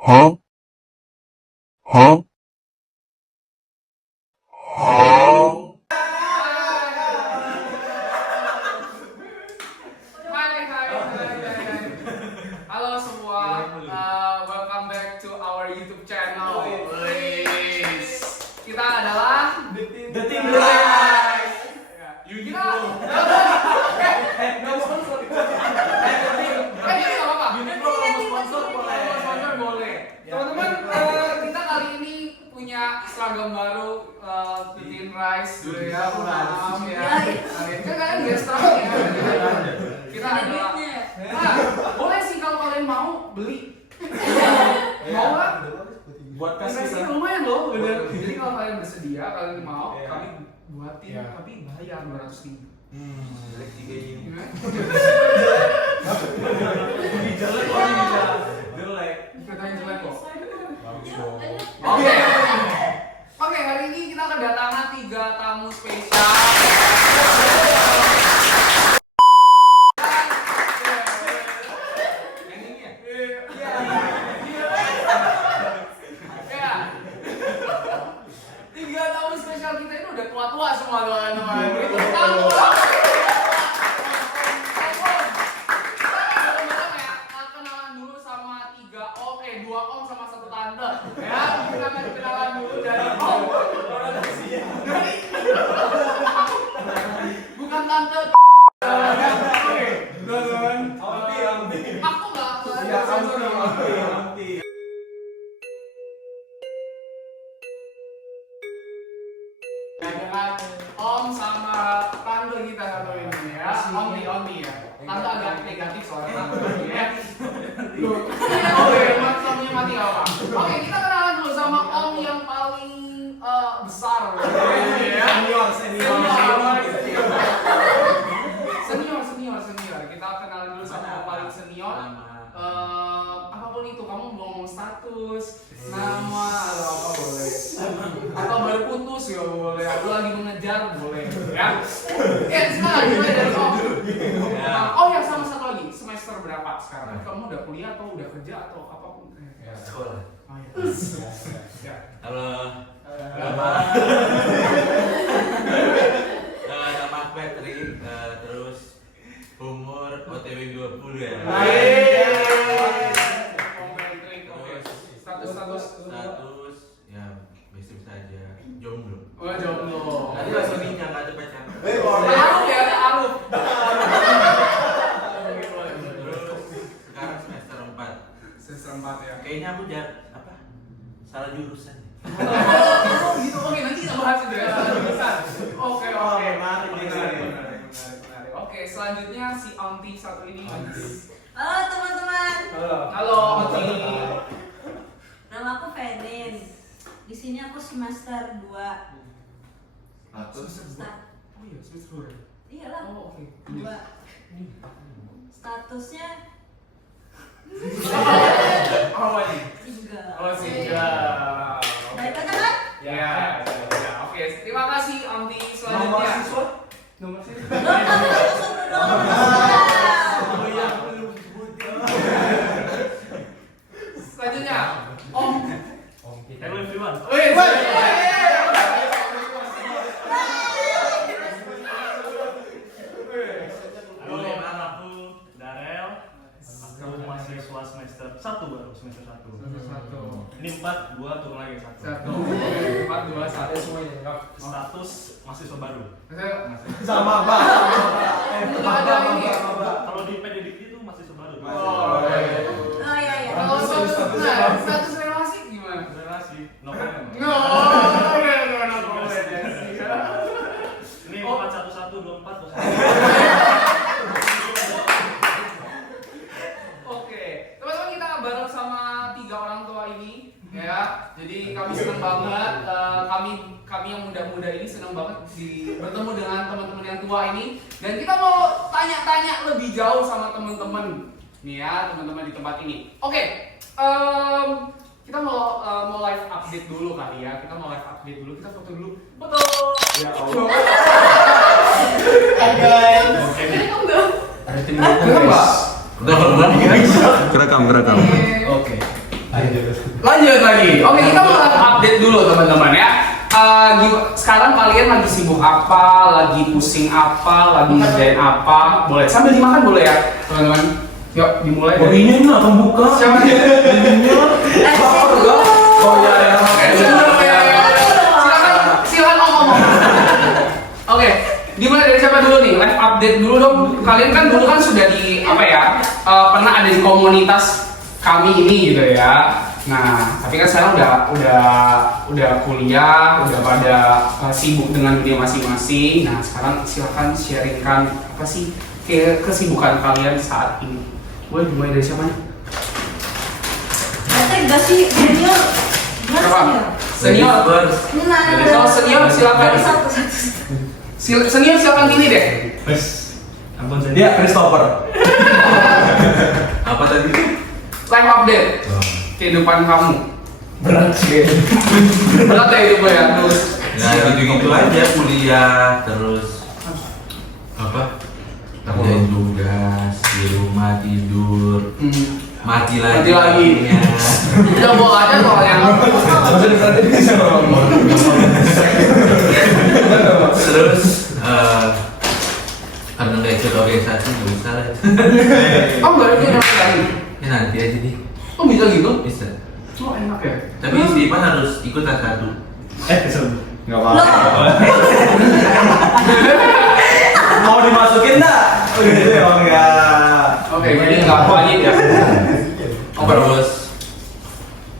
Huh? Huh? Huh? Hai. Halo semua, welcome back to our YouTube channel. Kita adalah The Team Rise. Kita nggak sponsor. Ini nggak apa-apa. Uniqlo mau sponsor boleh. Sponsor boleh. Teman-teman, kita kali ini punya seragam baru The Team Rise. Ya, maaf ya. Kan kalian guest star ya. Kita adalah. Nah, boleh sih kalau kalian mau beli. Mau nggak? Buat kasih Investasi lumayan loh, bener. Jadi kalau kalian bersedia, kalian mau, kami buatin, tapi bayar 200.000. jelek tiga ini. Gimana? Ini jelek kok ini jelek. Katanya jelek kok. Bagus dong. Oke, hari ini kita kedatangan 3 tamu spesial. Endingnya. Ya. 3 tamu spesial kita ini udah tua-tua semua teman-teman. Itu tamu. Kenalan dulu sama 3 om, 2 om sama 1 tante. Ya, kita akan kenalan dulu dari om. Bukan tante. Oke, teman-teman. Aku nggak sponsor dong. Dengan om sama tante kita satu ini ya, Omni ya. Tante agak negatif soalnya tante ya. Oke, matinya mati nggak apa. Oke, kita kenalan dulu sama om yang paling besar. Ya. Senior. Kita kenalan dulu sama yang paling senior. Apapun itu, kamu mau ngomong status, nama, atau apa boleh. Atau baru putus ya boleh. Aku lagi mengejar boleh. Ya. Sekarang mulai dari om. Oh ya, sama satu lagi. Semester berapa sekarang? Kamu udah kuliah atau udah kerja atau apapun? Sekolah. Oh ya. Ya. Halo, nama Patrick, terus umur OTW 20 ya. Status Ya biasa aja, jomblo. Oh, jomblo. Tadi langsung minyak ada pacar. Aruf ya, Aruf. Terus sekarang semester 4. Semester 4 ya. Kayaknya aku salah jurusan. Oh gitu, oke nanti kita bahas itu ya. Oke. menarik. Oke, selanjutnya si Aunty satu ini. Halo teman-teman, Halo Aunty. nama aku Fenin. Di sini aku semester 2. Semester 2. Oh iya, semester 2. Iyalah. Oh, oke. 2. Statusnya Apa ini? 3. Oh, singgah. Baik aja kan? Ya. Oke, terima kasih Aunty. Selanjutnya. Nomor siswa. Oh iya, belum disebutin. Selanjutnya, Om. Hello everyone. Wih. Halo, aku Darel. Aku mahasiswa semester 1 baru semester 1. Ini 4, 2 turun lagi 1. 1, 4, 2, 1. Status mahasiswa baru. Sama Bang. Nggak ada ini. Kalau di PDDK itu mahasiswa baru. Oh, iya. Oh iya ya. Kalau status relasi gimana? Relasi, no comment. No comment. Ini 41124. Oke, teman-teman kita bareng sama 3 orang tua ini, ya. Jadi kami senang banget, kami yang muda-muda ini senang banget bertemu dengan teman-teman yang tua ini. Dan kita mau tanya-tanya lebih jauh sama teman-teman, nih ya, teman-teman di tempat ini. Oke, kita mau live update dulu kali ya. Kita mau live update dulu, kita foto dulu. Foto. Ya Allah. Hai guys. Ada tim dukung, guys. Udah keluar nih guys. Kerekam. Oke. Ayo. lanjut lagi. Oke, kita mau update dulu teman-teman ya. Sekarang kalian lagi sibuk apa, lagi pusing apa, lagi ngerjain apa? Boleh sambil dimakan boleh ya, teman-teman. Yuk, dimulai. Oh ini nggak akan buka. Siapa nih? Lapar enggak? Oh ya ya. Silakan ngomong. Oke, dimulai dari siapa dulu nih? Live update dulu dong. Kalian kan dulu kan sudah di apa ya? Pernah ada di komunitas kami ini gitu ya. Nah, tapi kan sekarang udah kuliah, udah pada sibuk dengan dunia masing-masing. Nah, sekarang silakan sharingkan apa sih kesibukan kalian saat ini. Boleh dimulai dari siapa nih? Enggak sih, senior. Siapa? Senior. Nah. Kalau senior silakan. Satu. Senior silakan pilih deh. Wes. Ampun senior. Dia Christopher. Apa tadi? Live update kehidupan kamu. Berat sih. Berat ya hidupnya ya terus. Ya gitu-gitu aja, kuliah terus apa? Kerjain tugas di rumah, tidur, mati lagi. Udah bawa aja soalnya. Terus karena nggak ikut organisasi nggak bisa lah. Oh nggak ada yang lagi. Ya nanti aja nih. Oh bisa gitu? Bisa. Oh enak ya. Tapi si Ipan harus ikutan satu. Kesel. Enggak apa-apa. Loh. Mau dimasukin enggak? Gitu ya, enggak. Oke, jadi nggak wajib ya. Terus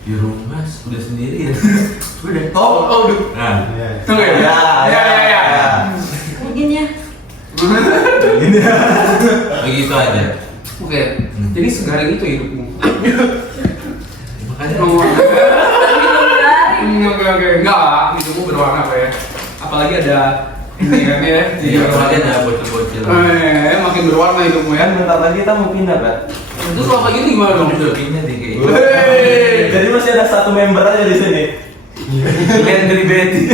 di rumah udah sendiri ya. Udah. Oh udah. Nah, Oke. Ya. Mungkin ya. begitu aja. Oke. Jadi segaring itu hidupmu. Makanya Oke. Enggak, hidupmu berwarna apa ya? Apalagi ada ini kan ya. iya, apalagi ada bocil-bocil. Makin berwarna hidupmu ya. Kan bentar lagi kita mau pindah, Pak. Terus selama gini gimana dong? Udah pindah deh kayaknya. Jadi masih ada satu member aja di sini. Landry Betty.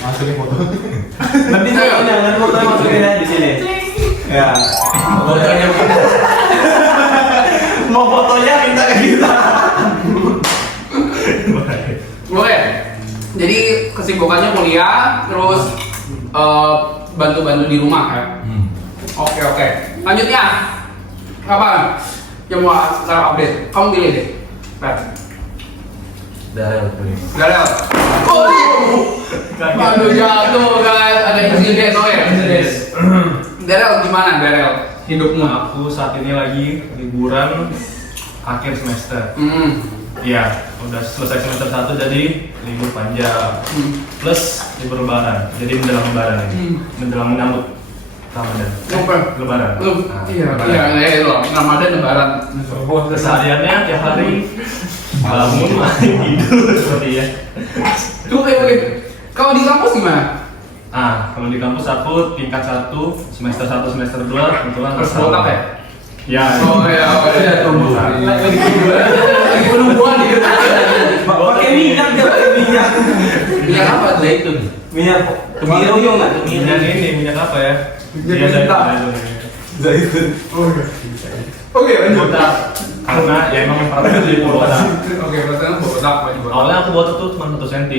Masukin foto. Nanti jangan foto masukin aja di sini. Ya. Fotonya pindah. Mau fotonya minta ke kita. Oke. Jadi kesibukannya kuliah, terus bantu-bantu di rumah ya. Oke. Lanjutnya apa? Yang mau saya update? Kamu pilih deh. Darel. Darel. Aduh jatuh guys, ada insiden Darel gimana Darel? Hidupmu? Aku saat ini lagi liburan akhir semester. Iya, udah selesai semester 1 jadi libur panjang. Plus libur lebaran. Jadi menjelang lebaran ini. Menjelang menyambut Ramadan. Lebaran. Iya, Ramadan lebaran. Kesehariannya tiap hari bangun main tidur seperti ya. Oke. Kalau di kampus gimana? Kalau di kampus aku tingkat 1, semester 1, semester 2 kebetulan Terus botak ya? Ya. Oh ya, tumbuh. Lagi penumbuhan gitu. Pakai minyak dia pakai minyak. Minyak apa? Zaitun. Minyak Kemiri enggak? Minyak ini, minyak apa ya? Minyak cinta. zaitun. Oke, lanjut. Botak. Karena ya emang pertama jadi botak. Oke, pertama botak apa juga? Awalnya aku botak tuh cuma 1 cm.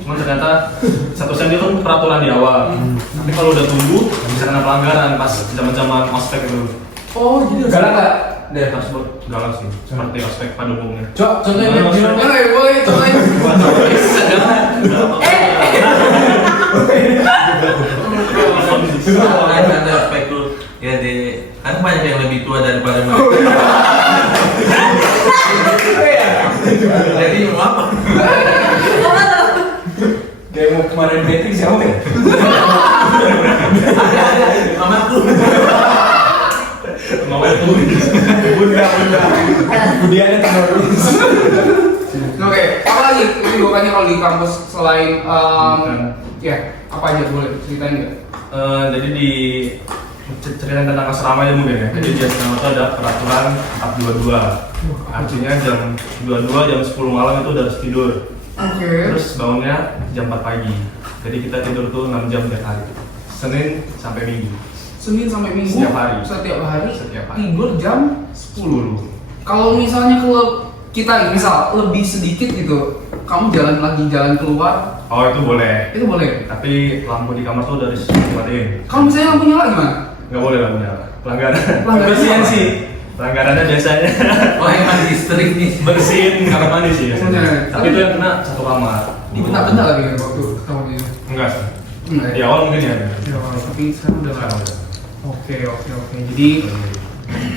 Cuman ternyata 1 cm itu kan peraturan di awal. Tapi kalau udah tumbuh bisa kena pelanggaran pas zaman-zaman ospek itu. Oh, jadi Galak nggak? Dia tersebut galak sih, seperti ospek pada umumnya. Contohnya gimana ya? Boleh contohnya. Ada aspek tuh ya deh, kan banyak yang lebih tua daripada mereka. Jadi mau apa? Kayak mau kemarin betting siapa ya? Ada mamaku. Mau itu Bunda. Budiannya terus. Oke, apa lagi kesibukannya kalau di kampus selain ya apa aja boleh ceritain nggak? jadi di ceritain tentang asrama ya mungkin ya. Jadi di asrama itu ada peraturan 422. Artinya jam 22 jam 10 malam itu udah harus tidur. Oke. Terus bangunnya jam 4 pagi. Jadi kita tidur tuh 6 jam tiap hari. Senin sampai Minggu. Senin sampai Minggu. Setiap hari. Setiap hari. Setiap hari. Tidur jam 10. Kalau misalnya kita misal lebih sedikit gitu, kamu jalan keluar, Oh itu boleh. itu boleh. Tapi lampu di kamar tuh dari dimatiin. Kalau misalnya lampu nyala gimana? Nggak boleh lampu nyala. Pelanggaran. Kebersihan sih. Pelanggarannya biasanya Wah emang listrik nih. bersihin kamar mandi sih biasanya. Bener. Tapi itu yang kena satu kamar. Bentar lagi kan waktu ketemu dia. Enggak sih. Enggak Di ya? awal mungkin ya. Ya, tapi sekarang udah nggak. Sekarang udah. Oke. Jadi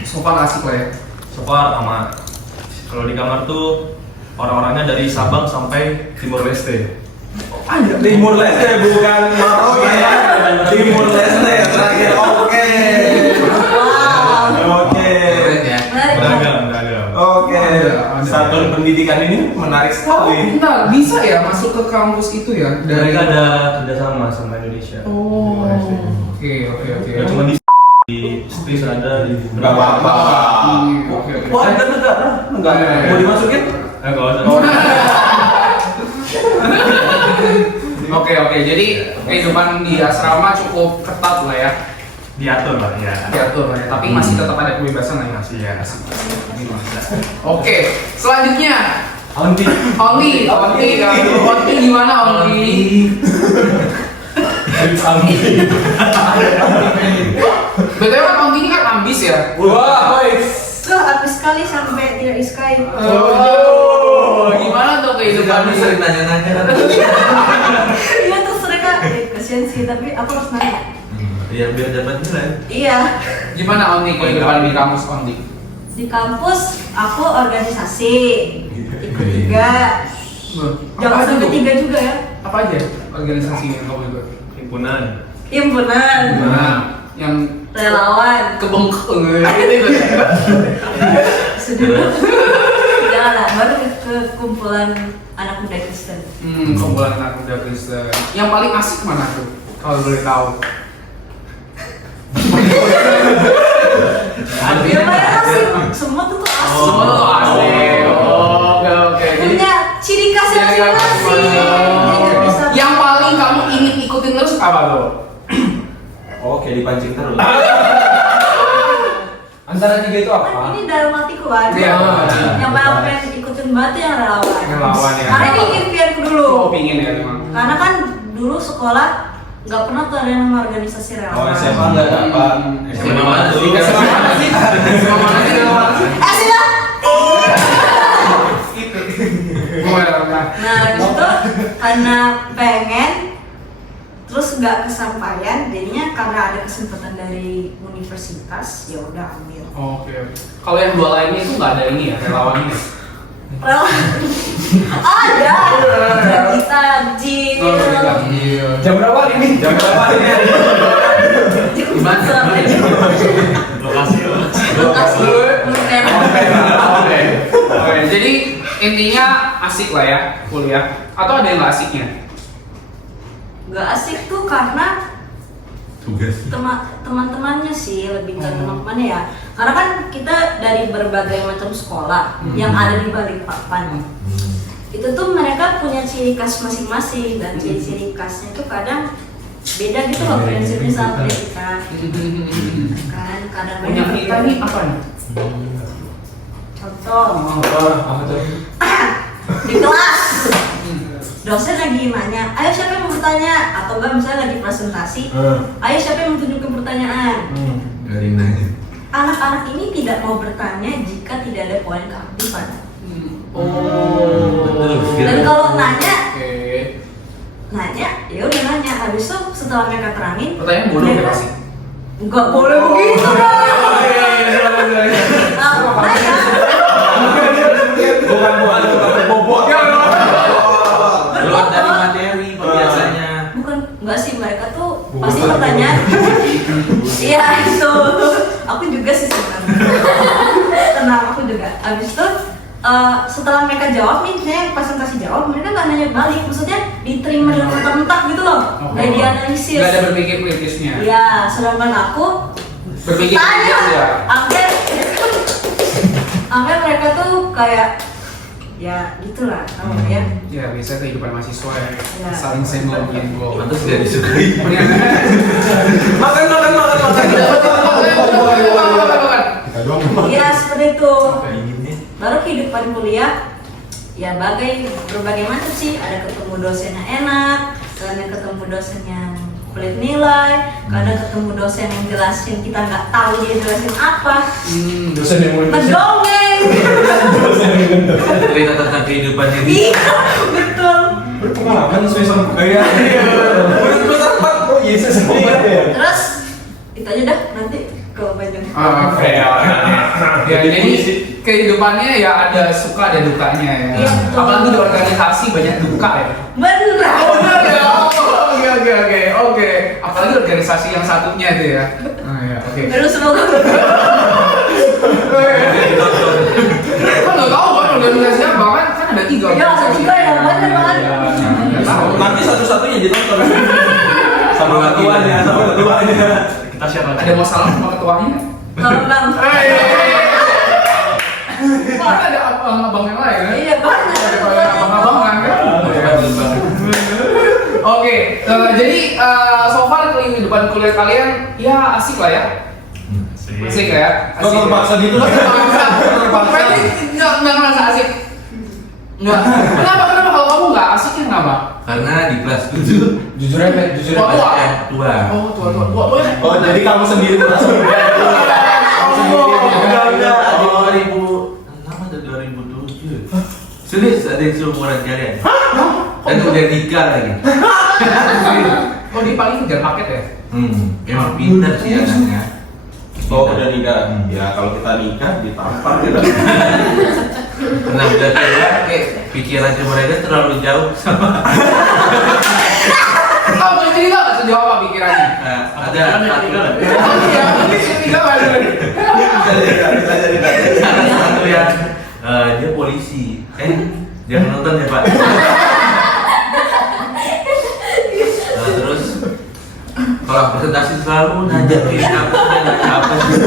so far asik lah ya. So far aman. Kalau di kamar tuh orang-orangnya dari Sabang sampai Timor Leste. Ada Timur Leste bukan Maroke ya. Timur Leste terakhir. Oke. Oke. Keren ya. Menarik. Beragam. Oke. Ada. Satuan pendidikan ini menarik sekali. Bentar, bisa ya masuk ke kampus itu ya Mereka ada kerjasama sama Indonesia. Oh. Timor Leste. Oke. Ya cuma di Spis ada di Nggak apa-apa. Oke. Wah, enggak. Mau dimasukin? Kalau Oke. Jadi kehidupan di asrama cukup ketat lah ya. diatur lah ya. Diatur lah ya. Tapi masih tetap ada kebebasan lah ya. Masih ya. Oke. Selanjutnya Onti. Onti gimana Onti? Betul kan Onti ini kan ambis ya? Wah, Tuh habis sekali sampai tidak disukai. Gimana tuh Kamu kehidupan sering nanya-nanya kan? Iya terus mereka, kasihan sih tapi aku harus nanya. Ya biar dapat nilai. Iya. Gimana Onti kehidupan di kampus Onti? Di kampus aku organisasi ikut juga. Jangan Apa sampai aja, tiga juga ya. Apa aja organisasi yang kamu ikut? Himpunan. Himpunan, Yang relawan, kebengkak gitu. sudah. Jangan lah, baru ke kumpulan anak muda Kristen. Kumpulan anak muda Kristen. Yang paling asik mana tuh? Kalau boleh tahu. Ya paling asik, semua tuh asik. Semua tuh asik. Oke. Jadi Punya ciri khas yang masing-masing. Jadi nggak bisa. yang paling kamu ingin ikutin terus apa tuh? Oke, dipancing terus. Antara tiga itu Kan apa? ini dalam hatiku kan. Iya. Yang paling pengen ikutin banget tuh yang relawan. Relawan ya. Karena ini impianku dulu. Oh, pingin ya memang. Karena kan dulu sekolah nggak pernah tuh ada yang namanya organisasi Oh, relawan. SMA nggak dapat. SMA mana tuh? SMA mana sih? SMA mana sih? Sudah. Nah, Nah itu karena pengen terus nggak kesampaian, jadinya karena ada kesempatan dari universitas ya udah ambil. Oke. Kalau yang dua lainnya itu nggak ada ini ya relawan ini. Relawan ada kita jil. Jam berapa ini? Jam berapa ini? Gimana? Lokasi. Lokasi. Oke. Jadi intinya asik lah ya kuliah. Atau ada yang nggak asiknya? Nggak asik tuh karena Tugas. teman-temannya sih, lebih ke teman-temannya ya. Karena kan kita dari berbagai macam sekolah yang ada di Balikpapan. Itu tuh mereka punya ciri khas masing-masing dan ciri-ciri khasnya itu kadang beda gitu loh prinsipnya sama pendidikan. Kan kadang Punya kita nih apa nih? contoh Apa tuh? di kelas dosen lagi nanya, ayo siapa yang mau bertanya, atau enggak misalnya lagi presentasi, ayo siapa yang mau tunjukkan pertanyaan. Garing nanya. Anak-anak ini tidak mau bertanya jika tidak ada poin keaktifan. Dan kalau nanya, ya udah nanya. Habis itu setelah mereka terangin, Pertanyaan bodoh ya pasti. Enggak boleh begitu dong. Nanya. Bukan berbobot. Keluar dari materi biasanya. Bukan, enggak sih, mereka tuh pasti pertanyaan. Iya itu. Aku juga sih sebenarnya. Tenang, aku juga. Habis itu setelah mereka jawab nih, misalnya presentasi jawab, mereka nggak nanya balik. Maksudnya diterima dengan mentah-mentah gitu loh. Nggak dianalisis. Nggak ada berpikir kritisnya. Iya, sedangkan aku Berpikir tanya. kritis ya. Akhirnya mereka tuh kayak ya gitulah, tahu ya. Ya biasa kehidupan mahasiswa ya. Ya. Saling senggol menyenggol. Pantas gak disukai. Makan. Makan. Iya seperti itu. Baru kehidupan kuliah ya berbagai macam sih. Ada ketemu dosen yang enak, kadang ketemu dosen yang kulit nilai, kadang ketemu dosen yang jelasin kita nggak tahu dia jelasin apa. Dosen yang mau Mendongeng. Cerita tentang kehidupannya di Iya, betul. berpengalaman semester. Iya. Udah semester 4. Oh iya semester 4 ya. Terus itu aja dah nanti ke Bandung. Oke. Ya, jadi kehidupannya ya ada suka ada dukanya ya. Iya, betul. Apalagi di organisasi banyak duka ya. Bener. Oh benar ya. Oke. Apalagi organisasi yang satunya itu ya. Oke. Terus semoga Kan nggak tahu kan organisasi apa kan ada 3. ya ada juga yang bener banget. Nggak tahu. Nanti satu-satunya ditonton. Sama ketuanya, sama ketuanya. Kita share aja. Ada masalah sama ketuanya? Tolong bang. Kan ada abang yang lain kan? Iya banget. Ada abang-abang kan? Oke, jadi so far kehidupan kuliah kalian ya asik lah ya. Asik ya? Kok terpaksa gitu? Terpaksa. Berarti nggak ngerasa asik? Nggak. Kenapa kalau kamu nggak asik ya kenapa? karena di kelas 7 Jujur aja, jujur Tua. aja. yang tua. Oh, tua. Oh, jadi kamu sendiri merasa berbeda. Enggak, 2006 atau 2007. Serius ada yang seumuran kalian. Dan udah nikah lagi. Oh, dia paling kejar paket ya? Emang pintar sih anaknya. Oh, udah nikah. Ya, kalau kita nikah ditampar gitu. Karena udah tua, pikirannya mereka terlalu jauh sama. Kamu cerita nggak sejauh apa pikirannya? Ada satu, Iya, cerita ada. salah satu yang dia polisi. Jangan nonton ya Pak. Terus kalau presentasi selalu nanya apa sih?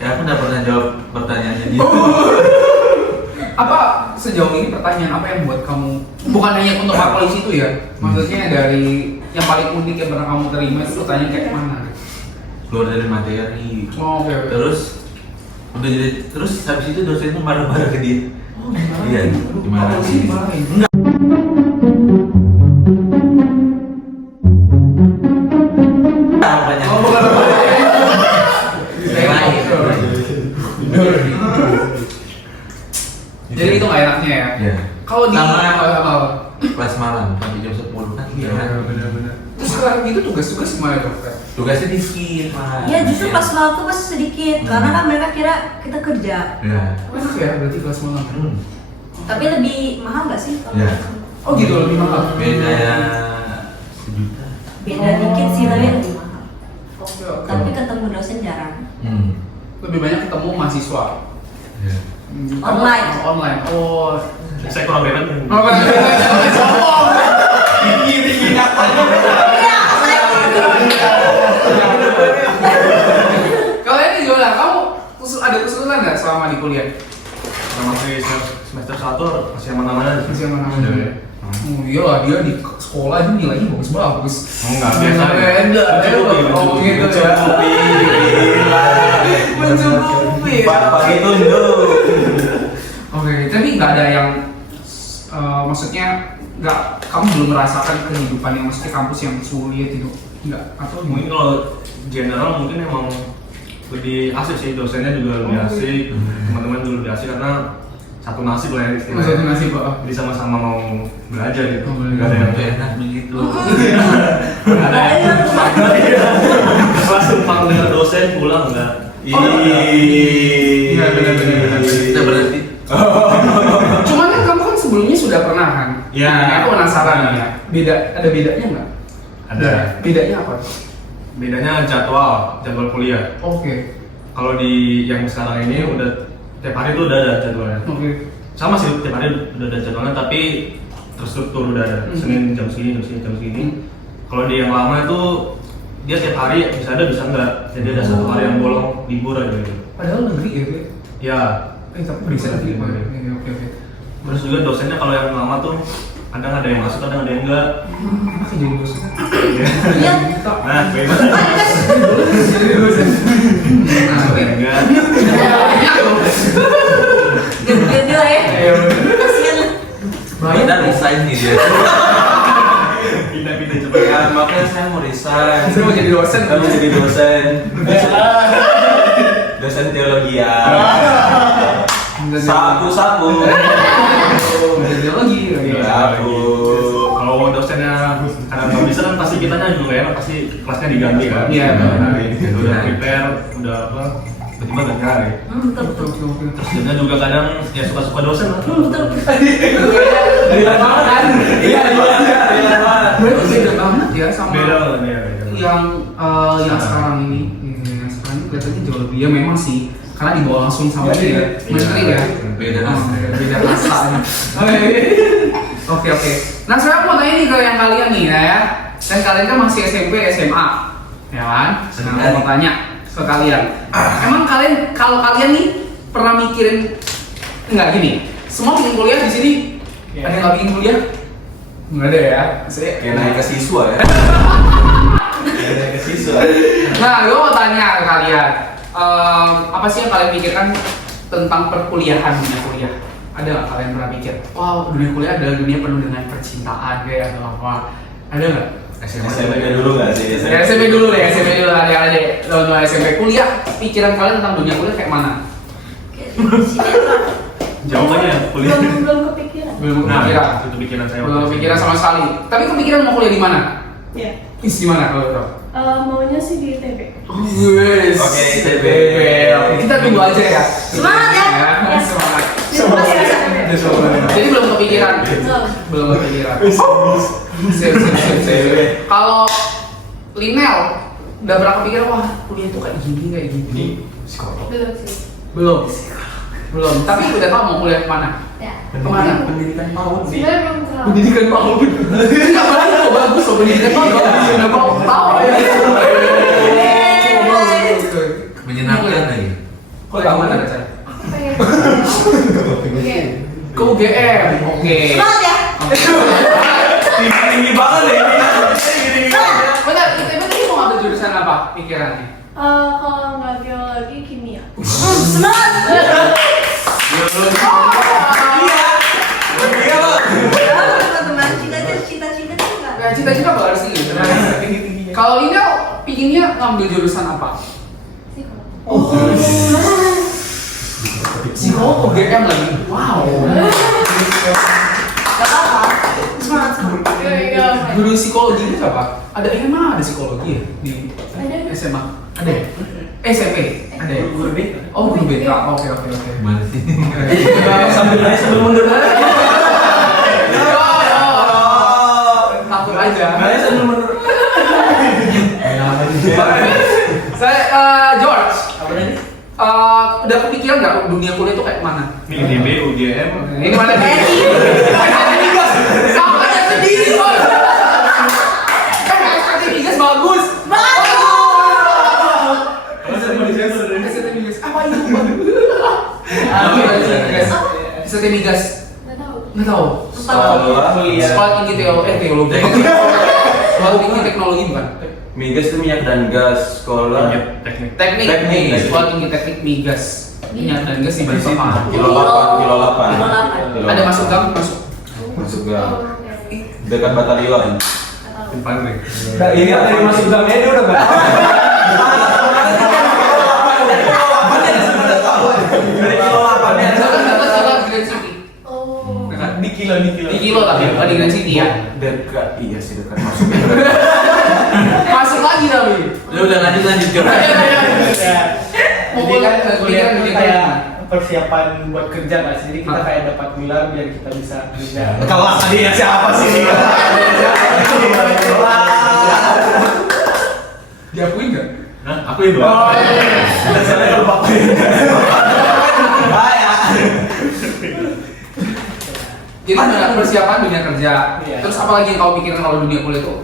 Ya aku nggak pernah jawab pertanyaannya dia. Apa sejauh ini pertanyaan apa yang buat kamu bukan hanya untuk Pak Polisi itu ya? Maksudnya dari yang paling unik yang pernah kamu terima itu pertanyaan kayak mana? Keluar dari materi. Oh, oke. Terus udah jadi terus habis itu dosennya marah-marah ke dia. Oh, Iya, gimana sih? Banyak. Oh, bukan. Jadi itu nggak enaknya ya? Ya. Kalau di Sama apa? kelas malam sampai jam 10 kan benar-benar. Terus sekarang gitu tugas-tugas gimana dok? tugasnya dikit Mas. Ya justru pas malam tuh masih sedikit karena kan mereka kira kita kerja. Ya. Enak ya berarti kelas malam. Tapi lebih mahal nggak sih? kalau Ya. gitu? Oh gitu lebih mahal. Beda ya 1 juta. Beda dikit sih tapi lebih mahal. Oke. Tapi ketemu dosen jarang. Lebih banyak ketemu mahasiswa. Ya. Online. Oh, online. Oh. Saya kurang bebas. Oh, kan. Sombong. Tinggi katanya. Kalian ini gimana? Kamu ada kesulitan nggak selama di kuliah? Sama semester 1 masih aman-aman. Masih mana-mana. Oh iyalah dia di sekolah itu nilainya bagus. Oh enggak, biasa. Oh gitu ya. Mencukupi. Pagi tunduk. Oke, tapi nggak ada yang maksudnya nggak kamu belum merasakan kehidupan yang maksudnya kampus yang sulit itu nggak atau Mungkin gimana? kalau general mungkin emang lebih asik sih, dosennya juga lebih asik, teman-teman juga lebih asik karena satu nasib lah ya istilahnya. Satu nasib, Pak. Jadi sama-sama mau belajar gitu. Oh, Nggak ada yang Itu enak begitu. nggak ada yang kelas numpang dengar dosen pulang enggak. Iya benar. Kita berarti Cuman kan kamu kan sebelumnya sudah pernah kan? Iya. Nah, aku penasaran nih ya. Ada bedanya nggak? Ada. Bedanya apa? Bedanya jadwal kuliah. Oke. Kalau di yang sekarang ini udah tiap hari tuh udah ada jadwalnya. Oke. Sama sih tiap hari udah ada jadwalnya tapi terstruktur udah ada. Senin jam segini, jam segini. Kalau di yang lama itu dia tiap hari bisa ada bisa enggak. Jadi ada satu hari yang bolong libur aja gitu. Padahal negeri ya, Be? Ya. Tapi bisa Negeri. negeri. Oke. Terus juga dosennya kalau yang lama tuh kadang ada yang masuk, kadang ada yang enggak. Masih jadi dosen. Iya. Nah, beda. Jadi dosen. Ada yang enggak. dia. Pindah-pindah cepet. Ya, makanya saya mau resign. Saya mau jadi dosen. Kamu jadi dosen. Dosen teologi ya. Sapu. Ideologi. Sapu. Kalau dosennya karena nggak bisa kan pasti kitanya juga enak, pasti kelasnya diganti kan. Iya, Udah prepare, udah apa, tiba-tiba ganti hari. Betul. Terus dia juga kadang ya suka-suka dosen lah. Betul. Beda banget kan? Iya, banget. Berarti beda banget ya sama Beda lah ya. yang sekarang ini. Yang sekarang ini kelihatannya jauh lebih ya memang sih. Karena dibawa langsung sama dia menteri ya. Beda rasa. Beda rasa. Oke. Nah saya mau tanya nih ke yang kalian nih ya. Dan kalian kan masih SMP SMA, ya kan? Nah, mau tanya ke kalian. Emang kalian kalau kalian nih pernah mikirin nggak gini? Semua bikin kuliah di sini. Ada yang nggak bikin kuliah? Nggak ada ya. Saya Kayak naik ke siswa ya. Kayak naik ke siswa. Nah, gue mau tanya ke kalian, apa sih yang kalian pikirkan tentang perkuliahan dunia kuliah? Ada nggak kalian pernah pikir, wow dunia kuliah adalah dunia penuh dengan percintaan kayak atau apa? Ada nggak? SMP dulu nggak sih? Ya, SMP dulu deh, SMP dulu adik-adik. Lalu SMP kuliah, pikiran kalian tentang dunia kuliah kayak mana? Kayak sinetron. Jawabannya kuliah. Belum kepikiran. Belum Nah, kepikiran. itu pikiran saya. Belum kepikiran sama sekali. Tapi kepikiran mau kuliah di mana? Ya, Di mana kalau tahu? maunya sih di ITB. Yes. Oke, ITB. Oke, kita tunggu aja ya. Semangat ya. Ya, semangat. Semangat. Jadi belum kepikiran. Belum. Belum kepikiran. Sip. Kalau Linel udah pernah kepikiran wah kuliah itu kayak gini kayak gini. Psikolog. Belum sih. Belum. Tapi udah tahu mau kuliah kemana? Ya. Kemana? Pendidikan PAUD nih. Sebenarnya belum terlalu. Pendidikan PAUD. Enggak bagus loh pendidikan PAUD. Udah mau tahu ya. Menyenangkan lagi. Kok tahu mana cara? Pengen. Oke. Ke UGM. Oke. Semangat ya. Tinggi banget ya ini. Benar, ITB tadi mau ambil jurusan apa pikirannya? Kalau nggak geologi, kimia. Semangat. Teman-teman, cita-cita tuh nggak. Ya cita-cita baru sih. Kalau Linel pinginnya ngambil jurusan apa? Psikolog UGM lagi. Wow. Semangat. Guru psikologi itu siapa? Ada emang ada psikologi ya di Ada. SMA? Ada ya? SMP? Ada ya? Guru BK. Oh guru BK. Oke. Gimana sih? Sambil naik sambil mundur. Takut aja. Naik sambil mundur. Saya George. Apa tadi? Udah kepikiran nggak dunia kuliah itu kayak mana? Nih ITB, UGM. Ini mana nih? Sama aja sendiri bos. Migas bagus. Apa itu? STT Migas. Nggak tahu. Nggak tahu. Sekolah tinggi teologi. Sekolah tinggi teknologi bukan? Migas itu minyak dan gas. Sekolah Teknik. Teknik. Sekolah tinggi teknik Migas. Minyak dan gas di Balikpapan. kilo 8. Ada masuk gang masuk. Masuk gang. Oke. Dekat batalion. Nggak tahu. Infanteri. Ini dari masuk gangnya dia udah berapa? Dari kilo 8 ya. Dekat Grand City. Oh. Di kilo. Di kilo tapi bukan di Grand City ya. Dekat, iya sih dekat masuk. Masuk lagi tapi. Udah lanjut coba. Jadi kan kuliah Pikiran itu kayak persiapan buat kerja nggak sih? Jadi kita kayak dapat gelar biar kita bisa kerja. Kelas tadi ya siapa sih? Diakuin nggak? Nah, aku itu. Dan saya lupa. Jadi ada persiapan dunia kerja. Iya. Terus apa lagi yang kau pikirkan kalau dunia kuliah itu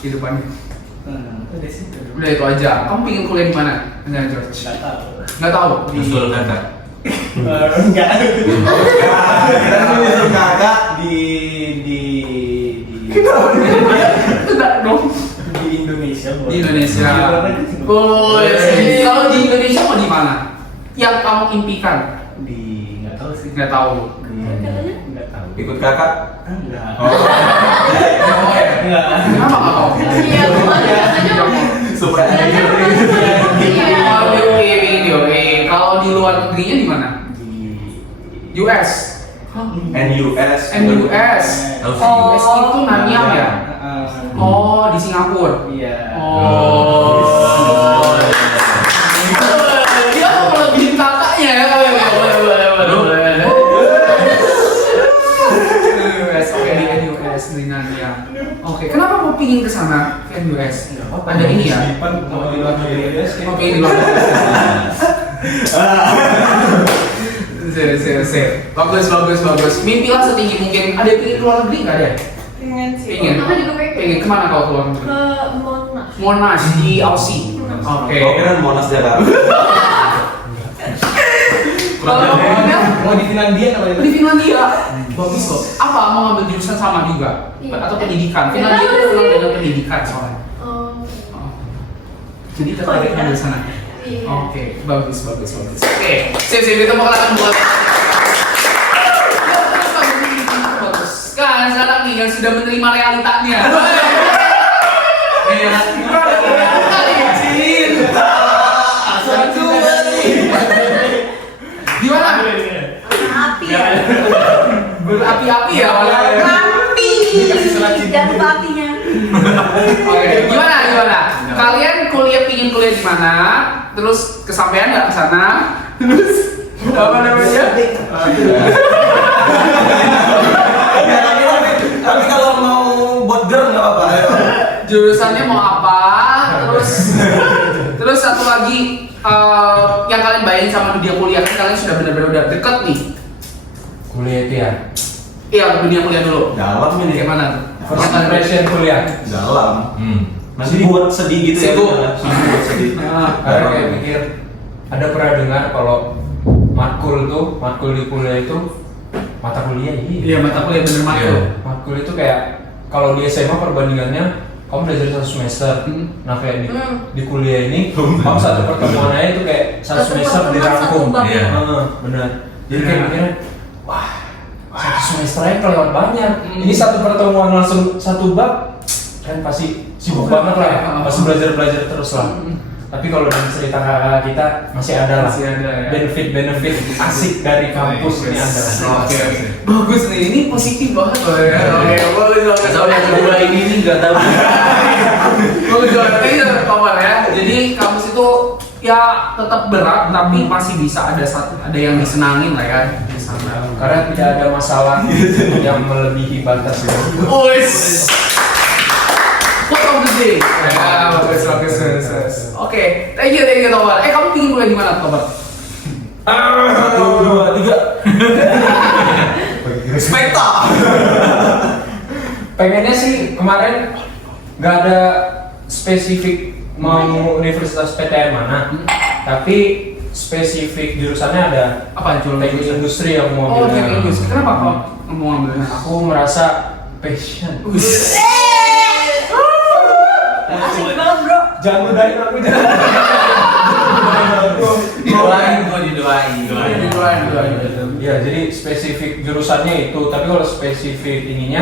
di depannya? Udah sih. Udah itu aja. Kamu pingin kuliah di mana? Enggak George. Nggak tahu. Nggak tahu. Usul kakak. Enggak. Kita disuruh kakak di Enggak dong. Di Indonesia. Di Indonesia. Di luar negeri sih. Oh, iya. Kalau di Indonesia mau di mana? yang kamu impikan? Nggak tahu sih. Nggak tahu. Nggak tahu. Ikut kakak. Enggak. Enggak. Kenapa nggak tahu? Iya, pokoknya katanya Supaya iya. Oke. Kalau di luar negerinya di mana? Di US. NUS. NUS. Tahu sih. Oh, US itu Nanyang ya? Oh, di Singapura. Iya. Oh. Dia mau melebihin kakaknya ya. Oke, di NUS di Nanyang. Oke, kenapa mau pingin ke sana ke NUS? Ada ini ya? Mau di luar negeri ya sih. Oke, di luar negeri. Bagus. Mimpilah setinggi mungkin. Ada yang pingin keluar negeri nggak ada? Pengen sih. Pingin. Aku juga pengen. Pingin kemana kalau keluar negeri? Ke Monas. Monash di Aussie. Oke. Kau kira Monas Jakarta? Kalau kamu Mau di Finlandia namanya. di Finlandia, bagus kok. Apa mau ngambil jurusan sama juga? Iya. Atau pendidikan? Finlandia itu terkenal dengan pendidikan soalnya. Oh. Jadi tertarik ngambil sana. Iya. Oke, bagus. Oke, sip, kita mau kelakan buat. Bagus. Kan sekarang nih yang sudah menerima realitanya. Iya. Gimana? Api ya. Berapi-api ya? Api. Jangan lupa apinya. Oke, gimana? Kalian pingin kuliah di mana? Terus kesampaian nggak ke sana? Terus apa namanya? Ya, tapi kalau mau buat girl nggak apa-apa. Jurusannya mau apa? Terus satu lagi yang kalian bayangin sama dunia kuliah kan kalian sudah benar-benar udah deket nih. Kuliah itu ya. Iya, dunia kuliah dulu. Dalam ini. Kayak mana? First impression kuliah. Dalam. Masih buat sedih gitu ya. Sibuk. Buat sedih. Karena kayak mikir, ada pernah dengar kalau matkul di kuliah itu mata kuliah Iya, mata kuliah bener matkul. Matkul itu kayak kalau di SMA perbandingannya kamu belajar satu semester. Nah kayak di kuliah ini kamu satu pertemuan aja itu kayak satu semester pertemuan, dirangkum. satu bab. Iya. Benar. Jadi kayak mikirnya, wah satu semester aja kelewat banyak. Ini satu pertemuan langsung satu bab kan pasti sibuk banget lah. Pasti belajar terus lah. Tapi kalau dari cerita kakak kita masih ada lah. Masih ada ya. Benefit asik dari kampus ini ada. Oke. Bagus nih, ini positif banget loh ya. Oke, bagus. Tahu yang kedua ini nggak tahu. Bagus banget. Ini dapat kabar ya. Jadi kampus itu ya tetap berat tapi masih bisa ada yang disenangin lah ya di sana. Karena tidak ada masalah yang melebihi batas itu. Wes. Quote of the day. Ya, bagus. Oke, thank you Tobar. Kamu pingin kuliah di mana Tobar? 1, 2, 3. Spekta. Pengennya sih kemarin nggak ada spesifik mau universitas PTN mana, tapi spesifik jurusannya ada. Apa Teknik industri yang mau Oh, ambil. teknik industri. Kenapa kok mau ambil? Aku merasa passion. Asik banget bro. Jangan udahin aku jangan. Didoain. Ya jadi spesifik jurusannya itu, tapi kalau spesifik ininya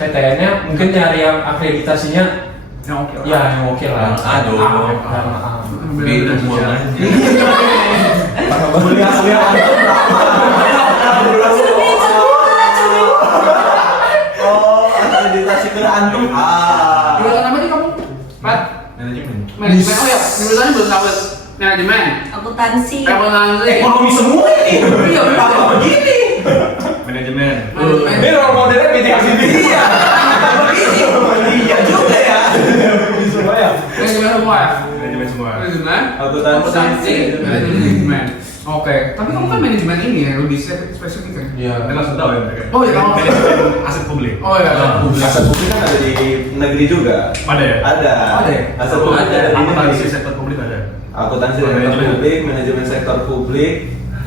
PTN-nya mungkin nyari yang akreditasinya Yang oke. ya yang oke lah. Aduh. Beda umur aja. Oh, akreditasi ke antum. Jurusan apa nih kamu? Pat? Manajemen. Manajemen. Oh ya, jurusannya belum tahu. Manajemen. Akuntansi. Akuntansi. Ekonomi semua ini. Iya, Apa begini? Manajemen. Manajemen. Ini role modelnya BTS ini. Iya. Iya juga ya. Semua ya. Manajemen semua ya? Manajemen semua. Manajemen. Akuntansi. Manajemen. Oke, tapi kamu kan manajemen ini ya, lebih spesifik kan? Iya. Kita langsung tahu ya mereka. Oh, iya, kamu- Manajemen aset publik. Oh iya, Aset publik kan ada di negeri juga. Ada ya? Ada. Ada ya? Aset publik ada di Akuntansi negeri. sektor publik ada. Akuntansi sektor Manajemen. publik, manajemen sektor publik.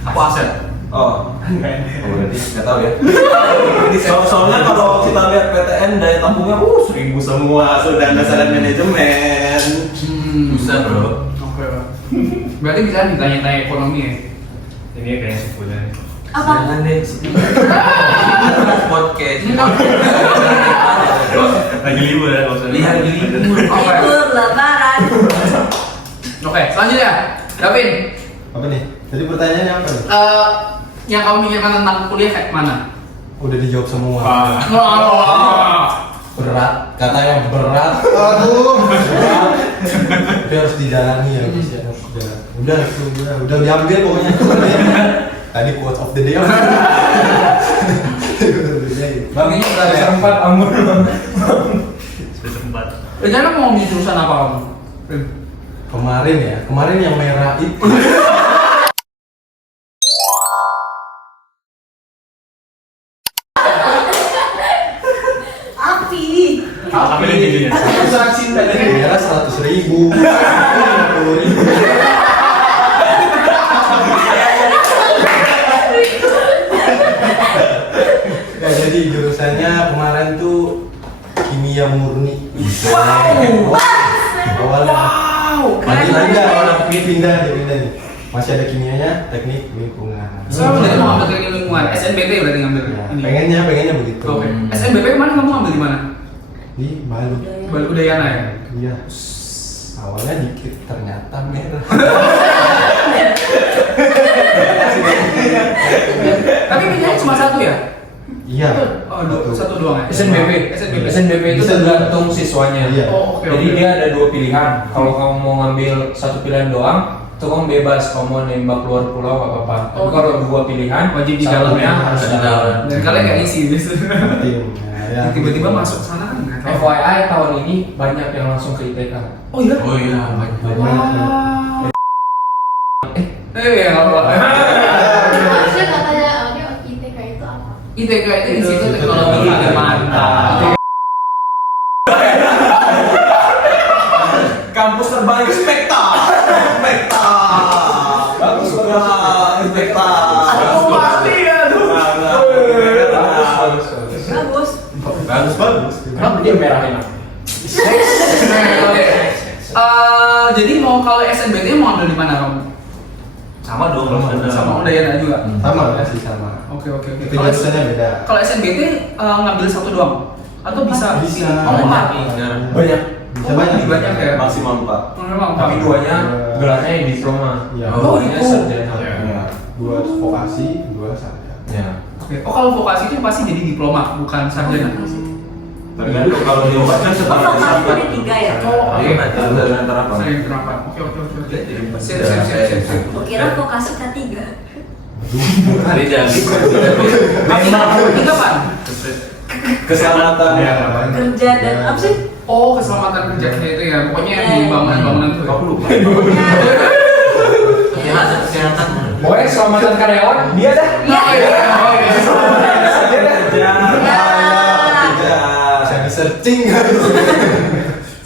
Apa aset? Oh, berarti nggak tahu ya. Soalnya kalau kita lihat PTN daya tampungnya 1000 semua sudah dasar manajemen. Susah bro. Oke, Pak. Berarti bisa ditanya-tanya ekonomi ya? Ini kayaknya sepunya. Apa? Jangan deh. Podcast. Lagi libur ya maksudnya. Lihat di libur. Libur lebaran. Oke, selanjutnya, Davin. Apa nih? Jadi pertanyaannya apa nih? Yang kamu pikirkan tentang kuliah kayak mana? Udah dijawab semua. Berat, katanya berat. Aduh. Berat. Tapi harus dijalani ya guys ya. Udah itu udah diambil pokoknya. Tadi quote of the day. Baginya semester 4 Ambon. Semester 4. Rencana mau ambil jurusan apa kamu? Kemarin yang merah itu. Api. Apa yang jadinya? Jurusan cinta Merah 100.000. 50.000. Ya jadi jurusannya kemarin tuh kimia murni. Wow. Awalnya. Wow. Pindah nih. Masih ada kimianya, teknik lingkungan. Saya berarti mau ambil teknik lingkungan, SNBT berarti ngambil Ya, pengennya begitu. Oke. SNBP kemarin kamu ngambil di mana? Di Bali. Bali Udayana ya? Iya. Awalnya dikit, ternyata merah. Tapi pilihannya cuma satu ya? Iya. Oh, satu doang ya? SNBP itu tergantung siswanya. Iya. Oh, oke. Jadi dia ada dua pilihan. Kalau kamu mau ngambil satu pilihan doang, itu kamu bebas. Kamu mau nembak keluar pulau gak apa-apa. Tapi Oh, kalau dua pilihan, wajib di satunya dalam ya? harus Harus di di dalam. dalam. Dan kalian nggak isi gitu. Ya, Tiba-tiba masuk ke sana kan nggak tahu. FYI tahun ini banyak yang langsung ke ITK. Oh iya? Oh iya, banyak. Wow. Ya Allah. Harusnya katanya dia ITK itu apa? ITK itu Institut Teknologi Kalimantan. Kampus terbaik Spekta. Bagus banget Spekta. Bagus. Kenapa dia merah enak? Oke. Jadi mau kalau SNBT mau ambil di mana kamu? Sama dong kalau Sama Udayana juga. Sama sih sama. Oke. Tapi jurusannya beda. Kalau SNBT ngambil satu doang atau bisa? Bisa. Oh, empat. Banyak. Bisa Oh, banyak. lebih banyak ya. Maksimal 4. Memang Tapi duanya gelarnya yang diploma. Iya. Oh, Duanya gitu. sarjana. Ya. 2 vokasi, 2 sarjana. Ya. Oke. Oh, kalau vokasi itu pasti jadi diploma bukan sarjana. Tergantung kalau di obatnya Oh, seperti vokasi itu ada 3 ya? Oh, Iya, dari antara apa? Sering penerapan. Oke. Sip. Gua kira vokasi K3. Beda. Tiga apa? Keselamatan. Kerja dan apa sih? Oh, keselamatan kerja itu ya. Pokoknya yang di bangunan-bangunan itu. Aku lupa. Ya, ada kesehatan. Pokoknya keselamatan karyawan dia dah. Bisa di searching kan?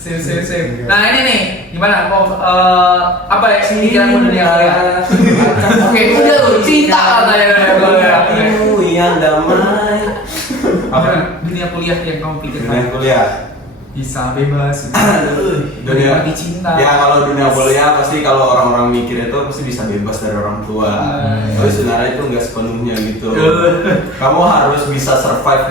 Sip. Nah ini nih, gimana? Apa ya pikiranmu dunia kuliah? Oke, udah lu cinta katanya. Hatimu yang damai. Apa? Dunia kuliah yang kamu Dunia pikirkan? kuliah. Bisa bebas. Dunia Menikmati cinta. Ya kalau dunia kuliah pasti kalau orang-orang mikir itu pasti bisa bebas dari orang tua. Tapi sebenarnya itu nggak sepenuhnya gitu. Kamu harus bisa survive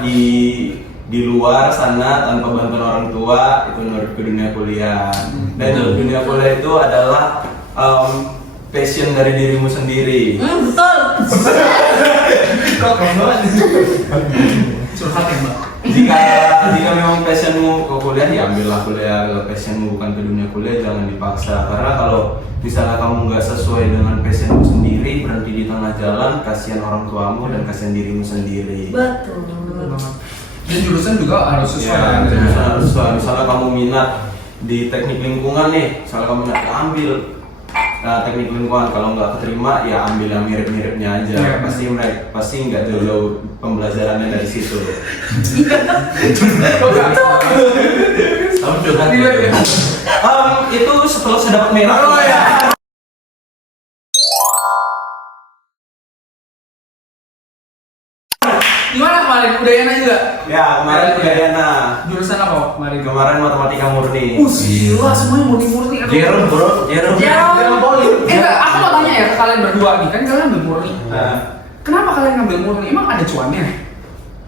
di luar sana tanpa bantuan orang tua, itu menurutku dunia kuliah. Dan dunia kuliah itu adalah passion dari dirimu sendiri. Betul. Kok banget? Curhat ya mbak. Jika memang passionmu ke kuliah, ya ambillah kuliah. Kalau passionmu bukan ke dunia kuliah, jangan dipaksa. Karena kalau misalnya kamu nggak sesuai dengan passionmu sendiri, berhenti di tengah jalan, kasihan orang tuamu dan kasihan dirimu sendiri. Betul. Dan jurusan juga harus sesuai. Ya, jurusan harus sesuai. Misalnya kamu minat di teknik lingkungan nih, misalnya kamu minat, ya ambil teknik lingkungan. Kalau nggak keterima, ya ambil yang mirip-miripnya aja. Ya, pasti nggak jauh-jauh pembelajarannya dari situ. Kamu curhat. Itu setelah saya dapat merah. Oh ya. Gimana kemarin? Udayana juga? Ya, kemarin Udayana. Jurusan apa kemarin? Kemarin matematika murni. Gila, semuanya murni-murni. Jerome bro, Jerome. Jauh. Enggak, aku mau tanya ya ke kalian berdua nih, kan kalian ambil murni. Nah, Kenapa kalian ngambil murni? Emang ada cuannya?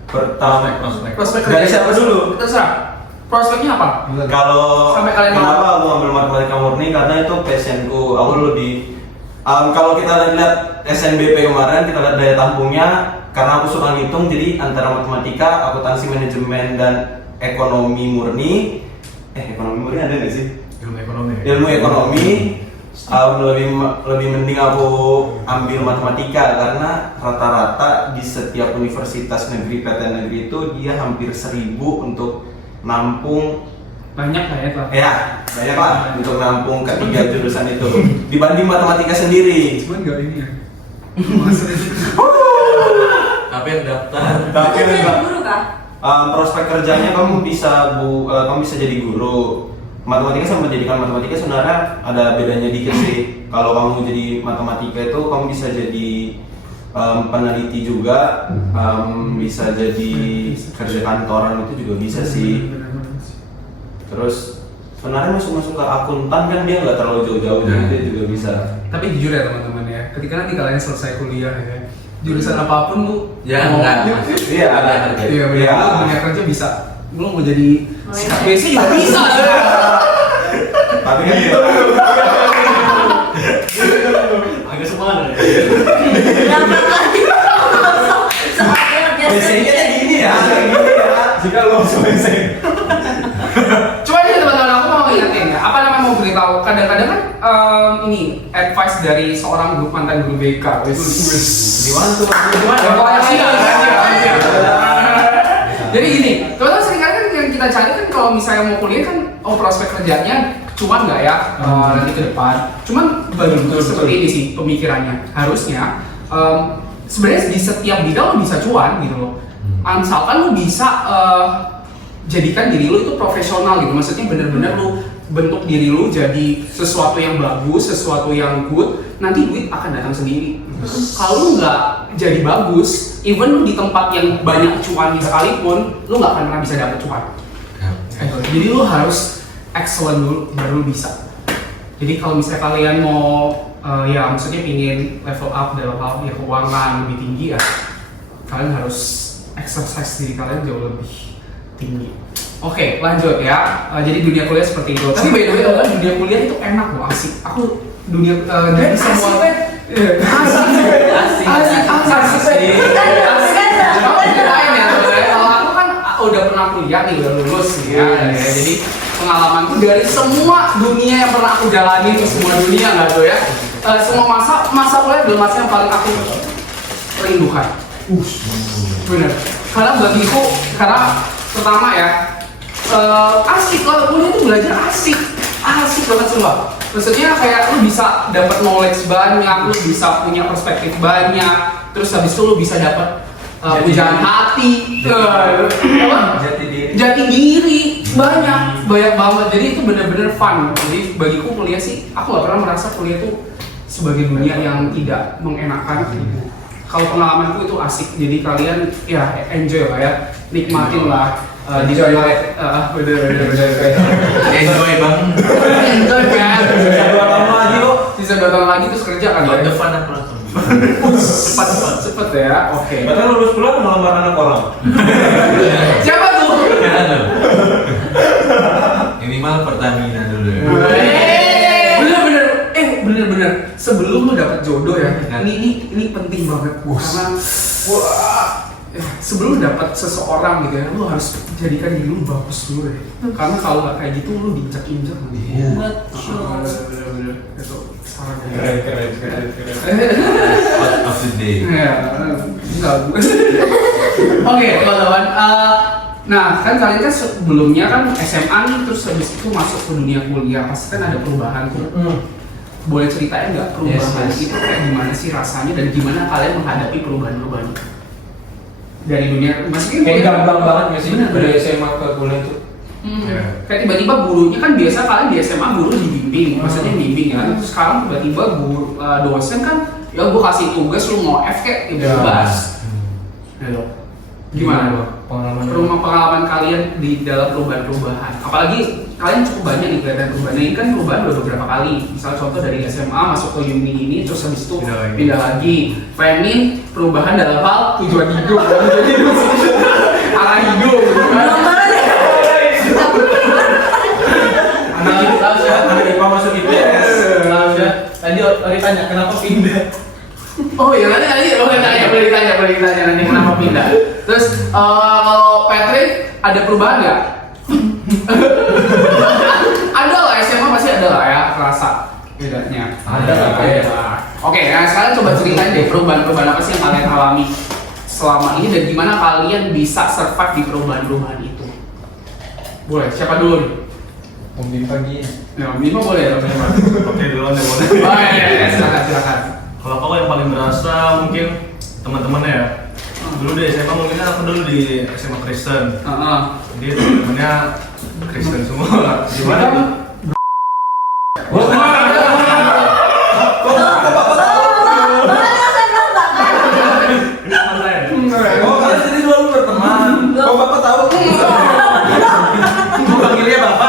pertama Prospek dari kerja. siapa dulu? Terserah. Prospeknya apa? Kalau Sampai kalian kenapa aku ambil matematika murni, karena itu passionku. Aku lebih kalau kita lihat SNBP kemarin, kita lihat daya tampungnya, karena aku suka ngitung, jadi antara matematika, akuntansi manajemen dan ekonomi murni. Ekonomi murni ada nggak sih? Ilmu ekonomi. Ilmu ekonomi. Lebih mending aku ambil matematika, karena rata-rata di setiap universitas negeri PTN negeri itu dia hampir 1000 untuk nampung. Banyak lah ya, Pak. Ya, banyak lah untuk nampung ketiga jurusan itu dibanding matematika sendiri. Cuman gak ini ya. Apa yang daftar? Tapi Jadi enggak. guru kah? Prospek kerjanya kamu bisa jadi guru. Matematika sama pendidikan matematika sebenarnya ada bedanya dikit sih. Kalau kamu jadi matematika itu kamu bisa jadi peneliti juga, bisa jadi kerja kantoran itu juga bisa sih. Terus sebenarnya masuk ke akuntan kan dia nggak terlalu jauh-jauh, jadi dia juga bisa. Tapi jujur ya teman-teman ya, ketika nanti kalian selesai kuliah ya, jurusan apapun lu Ya mau- enggak. Iya, ada. Iya, benar. Iya. Lu dunia kerja bisa. Lu mau jadi BC juga bisa. Tapi kan gitu. Agak semangat. Dapat lagi. Soalnya biasa. Biasanya kayak gini ya, kayak gini ya. Jika lo selesai. Coba ini teman-teman, aku mau ingetin ya, apa namanya mau beritahu. Kadang-kadang kan ini advice dari seorang mantan guru BK. Di mana tuh? Jadi gini, teman-teman seringkali kan yang kita cari kan kalau misalnya mau kuliah kan, prospek kerjanya cuman nggak ya nanti ke depan. Cuman betul seperti ini sih pemikirannya. Harusnya sebenarnya di setiap bidang lo bisa cuan gitu loh. Asalkan lo bisa jadikan diri lo itu profesional gitu. Maksudnya bener-bener lo bentuk diri lo jadi sesuatu yang bagus, sesuatu yang good. Nanti duit akan datang sendiri. Kalau lu nggak jadi bagus, even lu di tempat yang banyak cuan sekalipun, lu nggak akan pernah bisa dapet cuan. Jadi lu harus excellent dulu, baru lu bisa. Jadi kalau misalnya kalian mau, ya maksudnya ingin level up dalam hal ya keuangan lebih tinggi ya, kalian harus exercise diri kalian jauh lebih tinggi. Oke, lanjut ya. Jadi dunia kuliah seperti itu. Tapi by the way, dunia kuliah itu enak loh, asik. Aku dunia dari semua Kalau aku kan udah pernah kuliah nih, udah lulus ya. Jadi pengalamanku dari semua dunia yang pernah aku jalani, semua dunia nggak tuh ya. Semua masa kuliah adalah masa yang paling aku rindukan. Bener. Karena bagiku, karena pertama ya, asik kalau kuliah itu belajar asik banget semua. Maksudnya kayak lu bisa dapat knowledge banyak, lu bisa punya perspektif banyak, terus habis itu lu bisa dapat pujaan hati, jati diri banyak banget. Jadi itu bener-bener fun. Jadi bagiku kuliah sih, aku gak pernah merasa kuliah itu sebagai dunia yang tidak mengenakan. Kalau pengalamanku itu asik, jadi kalian ya enjoy lah ya, nikmatin lah. Enjoy bener. Enjoy bang. Enjoy kan. Bisa 2 tahun lagi lo. Bisa 2 tahun lagi terus kerja kan Tahun ya. depan aku langsung. Cepet ya. Oke. Bahkan lulus pulang ngelamar anak orang. Siapa tuh? Minimal Pertamina dulu ya. Bener. Sebelum lu dapet jodoh ya, ini penting banget karena sebelum lu dapet seseorang gitu ya, lu harus jadikan diri lu bagus dulu ya. Karena kalau nggak kayak gitu lu diinjak-injak nanti. Bener. Itu saran Keren. Out of the day. Ya, enggak. Oke, teman-teman. Nah, kan kalian kan sebelumnya kan SMA nih, terus habis itu masuk ke dunia kuliah, pasti kan ada perubahan tuh. Boleh ceritain nggak perubahan Yes. itu kayak gimana sih rasanya dan gimana kalian menghadapi perubahan-perubahan itu? Dari dunia, maksudnya Kayak gamblang banget nggak sih Bener. dari SMA ke kuliah tuh? Kayak tiba-tiba gurunya kan biasa kalian di SMA guru dibimbing, maksudnya bimbing ya. Terus sekarang tiba-tiba guru dosen kan, ya gue kasih tugas lu mau F kayak ya bebas. Gitu. Gimana dong? Pengalaman Pengalaman kalian di dalam perubahan-perubahan, apalagi kalian cukup banyak nih kelihatan perubahannya. Ini kan perubahan udah beberapa kali. Misal contoh dari SMA masuk ke Uni ini, terus habis itu pindah lagi. Femin perubahan dalam hal tujuan hidup. Jadi arah hidup. Anak IPA masuk IPS. Tadi Ori tanya kenapa pindah. Oh iya, nanti boleh ditanya nanti kenapa pindah. Terus kalau Patrick ada perubahan nggak? Ada lah, SMA pasti ada lah ya, kerasa bedanya. Ada lah. Oke, nah sekarang coba ceritain deh perubahan-perubahan apa sih yang kalian alami selama ini dan gimana kalian bisa survive di perubahan-perubahan itu. Boleh, siapa dulu nih? Mungkin pagi. Ya, Mimo boleh ya, Mimo. Oke, duluan ya boleh. Oh iya, silakan. Kalau aku yang paling berasa mungkin teman-temannya ya. Dulu di SMA mungkin aku dulu di SMA Kristen. Jadi teman-temannya Kristen semua. Gimana tuh? Oh, kalian jadi selalu berteman. Kok Bapak tahu? Mau panggilnya Bapak?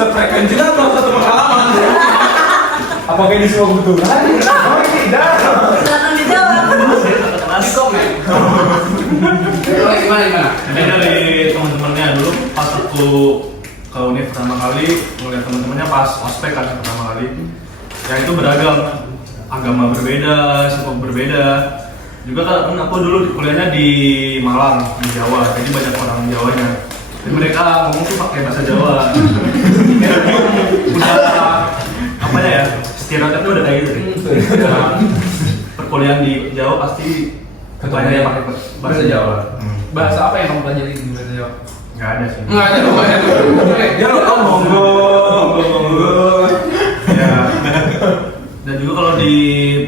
Sefrekuensi kan kalau satu pengalaman. Apakah ini semua kebetulan? Oh tidak. Silakan dijawab. Gimana? Jadi dari teman-temannya dulu pas aku ke Unif pertama kali ngeliat teman-temannya pas ospek kan pertama kali. Ya itu beragam, agama berbeda, suku berbeda. Juga kan aku dulu kuliahnya di Malang, di Jawa, jadi banyak orang Jawanya. Dan mereka ngomong tuh pakai bahasa Jawa. Udah apa ya? Stereotipnya udah kayak gitu deh. Perkuliahan di Jawa pasti banyak yang pakai bahasa Jawa. Bahasa apa yang kamu pelajari di bahasa Jawa? Nggak ada sih. Nggak ada. Ya lo tau monggo. Ya. Dan juga kalau di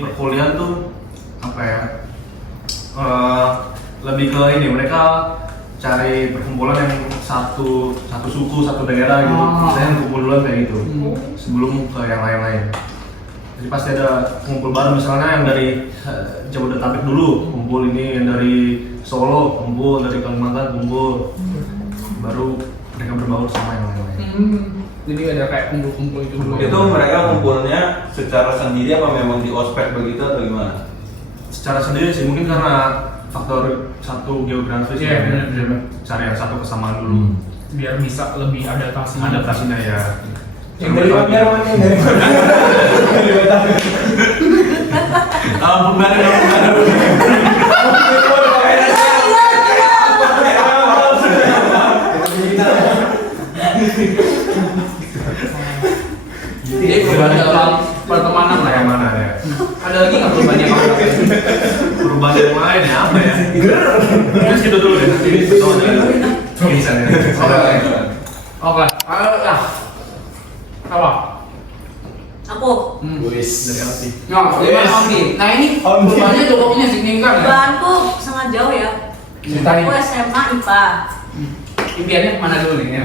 perkuliahan tuh apa ya? Lebih ke ini, mereka cari perkumpulan yang satu suku, satu daerah gitu. Saya yang kumpul duluan kayak gitu sebelum ke yang lain-lain. Jadi pasti ada kumpul baru, misalnya yang dari Jabodetabek dulu kumpul, ini yang dari Solo kumpul, dari Kalimantan kumpul, baru mereka berbaur sama yang lain-lain. Jadi ada kayak kumpul-kumpul itu dulu. Itu mereka kumpulnya secara sendiri apa memang di ospek begitu atau gimana? Secara sendiri sih, mungkin karena faktor satu geografis Iya, ya, benar. cari yang satu kesamaan dulu. Biar bisa lebih adaptasi. Adaptasinya ya. Yang dari mana? Dari mana? Jadi perubahan dalam pertemanan lah yang mana ya. Ada lagi nggak perubahan yang mana? Perubahan yang lain ya apa ya? Terus gitu dulu deh, nanti ketemu dengan misalnya. Oke. Apa? Aku. Wis. Dari Alfi. Nah, gimana Alfi? Nah ini perubahannya contohnya signifikan ya. Bahanku sangat jauh ya. Ceritain. Aku SMA IPA. Impiannya kemana dulu nih? Ya?